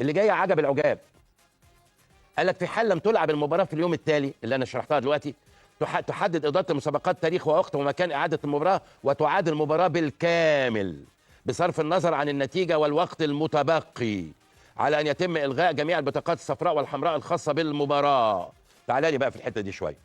اللي جايه عجب العجاب. قال لك في حال لم تلعب المباراه في اليوم التالي اللي انا شرحتها دلوقتي، تحدد اداره المسابقات تاريخ ووقت ومكان اعاده المباراه، وتعاد المباراه بالكامل بصرف النظر عن النتيجه والوقت المتبقي، على ان يتم الغاء جميع البطاقات الصفراء والحمراء الخاصه بالمباراه. تعالى لي بقى في الحته دي شويه.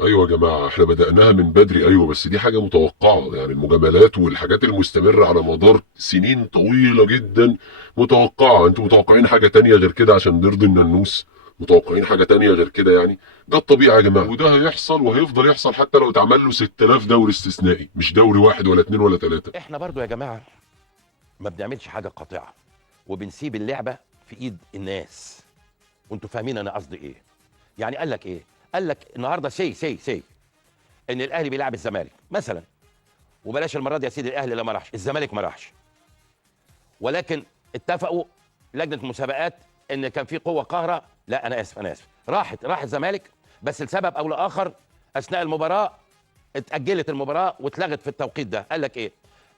ايوه يا جماعه، احنا بدأناها من بدري. ايوه بس دي حاجه متوقعه، يعني المجاملات والحاجات المستمره على مدار سنين طويله جدا متوقعه. انتوا متوقعين حاجه تانية غير كده عشان نرضي الناموس؟ متوقعين حاجه تانية غير كده يعني؟ ده الطبيعي يا جماعه، وده هيحصل وهيفضل يحصل حتى لو اتعمل له 6000 دوري استثنائي، مش دوري واحد ولا اتنين ولا تلاته. احنا برضو يا جماعه ما بنعملش حاجه قاطعه، وبنسيب اللعبه في ايد الناس، وانتوا فاهمين انا قصدي ايه. يعني قال لك ايه؟ قال لك النهارده سي ان الاهلي بيلعب الزمالك مثلا، وبلاش المره دي يا سيدي الاهلي لا ما راحش، الزمالك ما راحش، ولكن اتفقوا لجنه المسابقات ان كان في قوه قاهره، لا انا اسف راح الزمالك، بس لسبب او لاخر اثناء المباراه اتاجلت المباراه واتلغت في التوقيت ده. قال لك ايه؟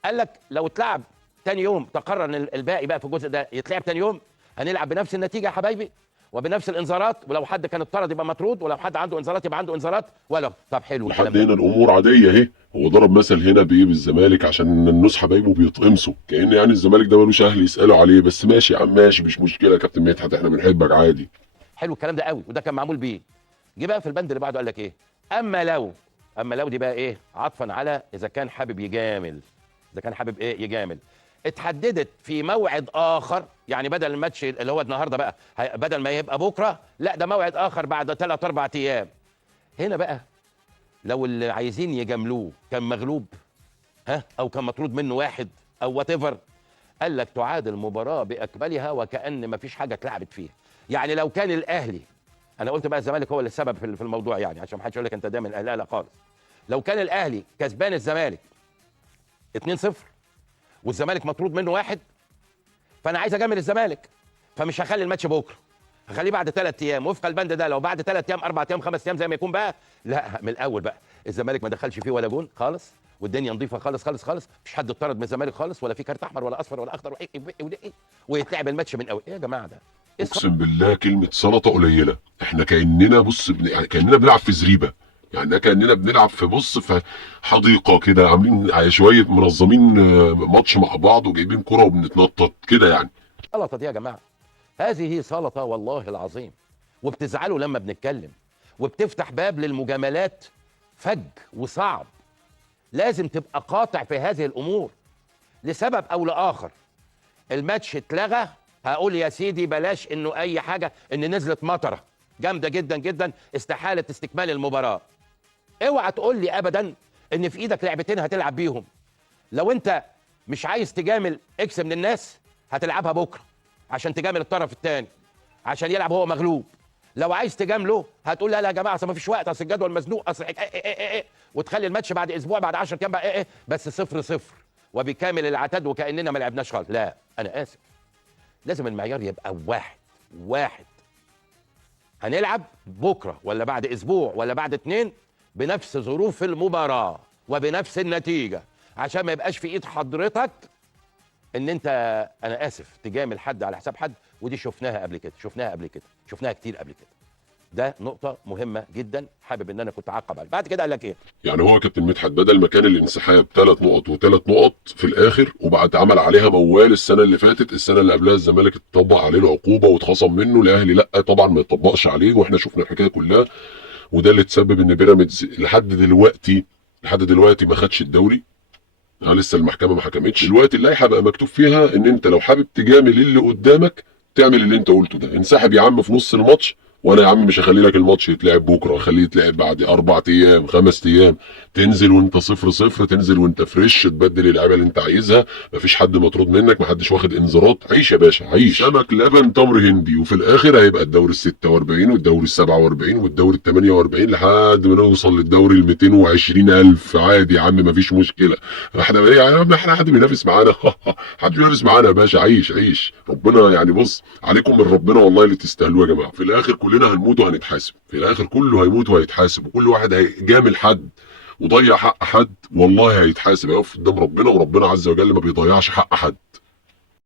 قال لك لو اتلعب تاني يوم، تقرر ان الباقي بقى في الجزء ده يتلعب تاني يوم، هنلعب بنفس النتيجه يا حبايبي وبنفس الانذارات، ولو حد كان اتطرد يبقى مطرود، ولو حد عنده انذارات يبقى عنده انذارات. ولا طب حلو الكلام لحد ده. هنا الامور عاديه اهي. هو ضرب مثل هنا بايه؟ بالزمالك، عشان الناس حبايبه بيتقمصوا كأن يعني الزمالك ده ملوش اهل يسالوا عليه. بس ماشي يا عم، ماشي، مش مشكله يا كابتن مدحت، احنا بنحبك عادي. حلو الكلام ده قوي، وده كان معمول بيه. جه بقى في البند اللي بعده قال لك ايه؟ اما لو دي بقى ايه؟ عطفا على اذا كان حابب يجامل، اذا كان حابب ايه؟ يجامل. اتحددت في موعد اخر، يعني بدل الماتش اللي هو النهارده بقى، بدل ما يبقى بكره، لا ده موعد اخر بعد 3 4 ايام. هنا بقى لو اللي عايزين يجاملوه كان مغلوب، او كان مطرود منه واحد او وات ايفر، قال لك تعاد المباراه باكملها وكأن ما فيش حاجه اتلعبت فيها. يعني لو كان الاهلي، انا قلت بقى الزمالك هو اللي السبب في الموضوع، يعني عشان ما حدش يقول لك انت دايما الاهلي، لا خالص. لو كان الاهلي كسبان الزمالك 2-0 والزمالك مطرود منه واحد، فانا عايز اجامل الزمالك، فمش هخلي الماتش بكره، هخليه بعد 3 ايام وفق البند ده. لو بعد 3 ايام 4 ايام 5 ايام زي ما يكون بقى، لا من الاول بقى الزمالك ما دخلش فيه ولا جون خالص، والدنيا نظيفه خالص خالص خالص، مفيش حد اتطرد من الزمالك خالص، ولا في كارت احمر ولا اصفر ولا اخضر ويتلعب الماتش من اول. ايه يا جماعه ده؟ ايه اقسم بالله كلمه سلطه قليله. احنا كاننا بص يعني كاننا بنلعب في زريبه، يعني كاننا بنلعب في في حديقه كده، عاملين على شويه منظمين ماتش مع بعض وجايبين كره وبنتنطط كده يعني. السلطه دي يا جماعه؟ هذه سلطه والله العظيم، وبتزعلوا لما بنتكلم، وبتفتح باب للمجاملات فج وصعب. لازم تبقى قاطع في هذه الامور لسبب او لاخر. الماتش اتلغى، هقول يا سيدي بلاش انه اي حاجه، ان نزلت مطره جامده جدا جدا استحاله استكمال المباراه. اوعى تقول لي ابدا ان في ايدك لعبتين هتلعب بيهم. لو انت مش عايز تجامل اكس من الناس، هتلعبها بكره عشان تجامل الطرف الثاني عشان يلعب هو مغلوب. لو عايز تجامله هتقول لا لا يا جماعه اصل ما فيش وقت، اصل الجدول مزنوق، اصل وتخلي الماتش بعد اسبوع بعد 10 ايام بقى بس 0-0 وبكامل العتاد وكاننا ما لعبناش خالص. لا انا اسف، لازم المعيار يبقى واحد. هنلعب بكره ولا بعد اسبوع ولا بعد 2 بنفس ظروف المباراه وبنفس النتيجه، عشان ما يبقاش في ايد حضرتك ان انت، انا اسف، تجامل حد على حساب حد. ودي شفناها قبل كده، شفناها كتير قبل كده. ده نقطه مهمه جدا، حابب ان انا كنت اعقب عليها. بعد كده قال لك ايه؟ يعني هو كابتن مدحت بدل ما كان الانسحاب 3 نقط و3 نقط في الاخر، وبعد عمل عليها موال السنه اللي فاتت، السنه اللي قبلها الزمالك اتطبق عليه العقوبه واتخصم منه، الاهلي لا طبعا ما يطبقش عليه، واحنا شفنا الحكايه كلها. وده اللي تسبب ان بيراميدز لحد دلوقتي ما خدش الدوري. لسه المحكمه ما حكمتش. دلوقتي اللائحه بقى مكتوب فيها ان انت لو حابب تجامل اللي قدامك تعمل اللي انت قلته ده، انسحب يا عم في نص الماتش، وانا يا عم مش هخلي لك الماتش يتلعب بكره، خليه يتلعب بعد 4 ايام 5 ايام. تنزل وانت 0-0، تنزل وانت فريش، تبدل اللعيبه اللي انت عايزها، مفيش حد مطرود منك، محدش واخد انذارات، عيش يا باشا عيش، سمك لبن تمر هندي. وفي الاخر هيبقى الدوري ال 46 والدوري ال 47 والدوري ال 48 لحد ما نوصل للدوري ال 220,000 عادي يا عم، مفيش مشكله. احنا ايه يا عم، احنا حد بينافس معانا؟ حد بينافس معانا يا باشا، عيش عيش. ربنا يعني بص عليكم من ربنا والله اللي تستاهلوه يا جماعه. في الاخر كلنا هنموت وهنتحاسب، في الاخر كله هيموت وهيتحاسب، وكل واحد هيجامل حد وضيع حق حد والله هيتحاسب، هيقف قدام ربنا، وربنا عز وجل ما بيضيعش حق حد.